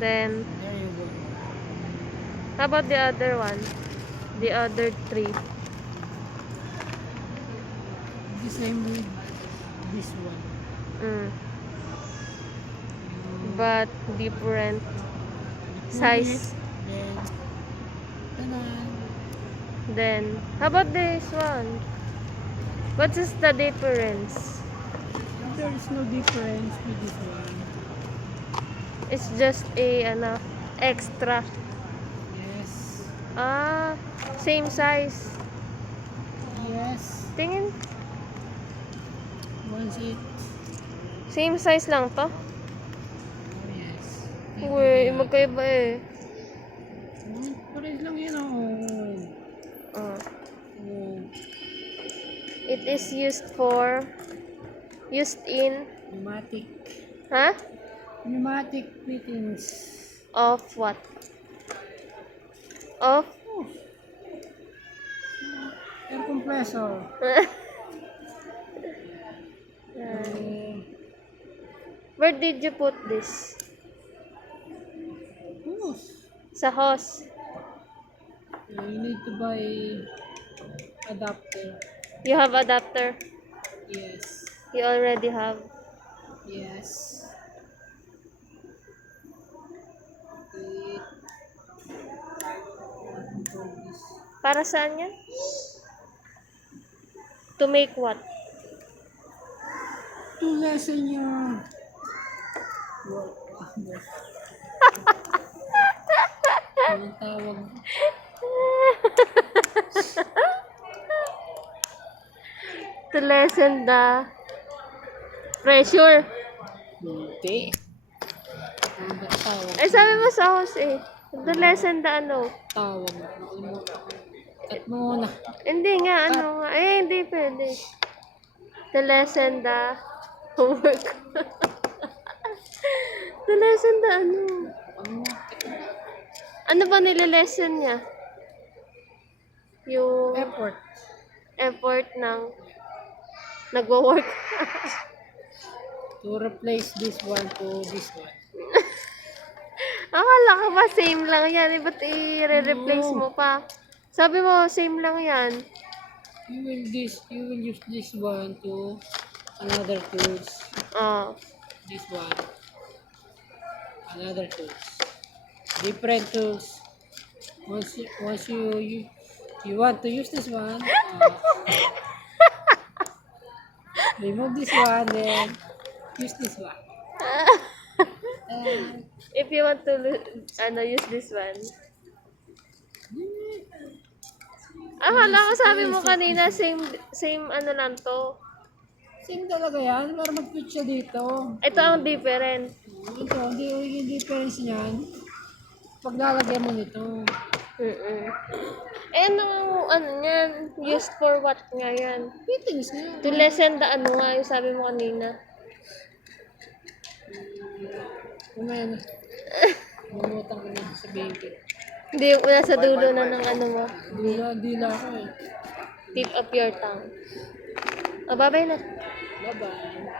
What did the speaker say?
Then, There you go. how about the other one? The other three. The same with this one. Mm. But different size. Then, tanan. Then, how about this one? What is the difference? There is no difference with this one. It's just a extra. Yes. Ah, same size. Yes. Tingin. Once it. Same size lang to. Oh, yes. Uy, magkaiba eh. Pares lang yan oh. Ah. Oh. It is used in, Pneumatic. huh? Pneumatic fittings. Of what? Of? Oh. Air compressor. Where did you put this? Hose. Sa hose. You need to buy adapter. You have adapter? Yes. You already have? Yes. Para saan yan? To make what? To lessen your work. Anong tawag? To lessen the pressure. Hindi. Ano ba tawag? Eh, sabi mo sa hose eh. To lessen the Tawag. Nakalimutan ko. Cut mo muna. Hindi nga, nga. Eh, hindi pwede. To lessen the work. To lessen the Ano? Ano ba nililesen niya? Yung Effort. effort ng nagwo-work. To replace this one to this one. Akala ko ba same lang yan? Eh, ba't i-replace mo pa? Sabi mo, same lang yan. You will use this one to another tools. Oh. This one. Another tools. Different tools. Once you want to use this one, remove this one, then use this one. If you want to use this one. Akala ko sabi mo kanina, same lang to. Same talaga yan, para mag-fit siya dito. Ito ang different. Ito, yung difference niyan, pag lalagyan mo nito. Eh, niyan? Used for what nga yan? Fittings nga. To lessen the nga, yung sabi mo kanina. Kumaya na. Bumutang ko na sa bank. Hindi, nasa dulo na ng mo. Dila ko eh. Tip of your tongue. O, bye-bye na. Bye-bye.